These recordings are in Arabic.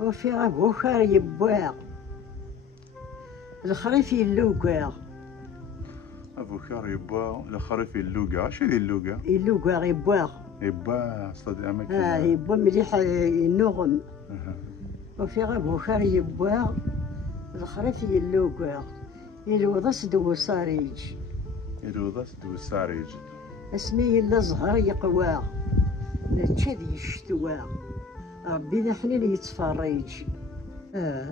وفي غبوخار يبواغ الخريف يلوقاغ. ابوكار يبوا الخريف يلوقا. شو ذي اللوقا؟ يلوقاغ يبواغ. يبا صدق اماكن. يبوا مليح النغم. وفي غبوخار يبواغ الخريف يلوقاغ. يلوضس دو صاريج. يلوضس دو صاريج. اسمي إلا زهر يقواغ نتشذي الشتواغ. ربي ذا حنين يتفرج.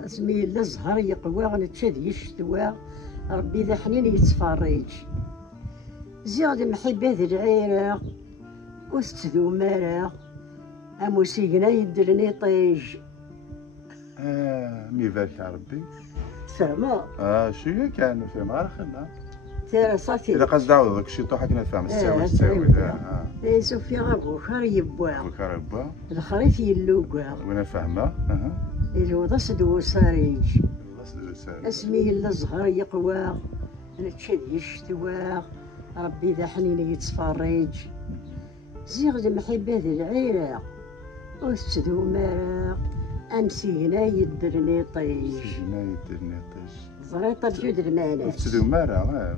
اسمي إلا زهر يقواغ نتشذي الشتواغ. ربي ذا حنين يتفرج. زياد محبة ذي العيرة وستذو مارا أموسيقنا يدرني طيج. مي ذاك ربي فهمو. شوية كان فهم غير خلنا ترى صافي. إذا قصد عاود ذاك الشيء طوحك نفهم الساوي الساوي. سوفيا غابوخار يبوا. بوكار يبوا. الخريف يلوقا. وانا فاهمة. يلوضس دو صاريج. يلوضس دو صاريج. اسمي إلا زهر يقواغ نتشذي الشتواغ. ربي ذا حنين يتفرج. زيغ محبة ذي العراق وستذو مارا أمسي هنا يدرني طيش. هنا يدرني طيش. زريطة بجود الماناس. وستذو مارا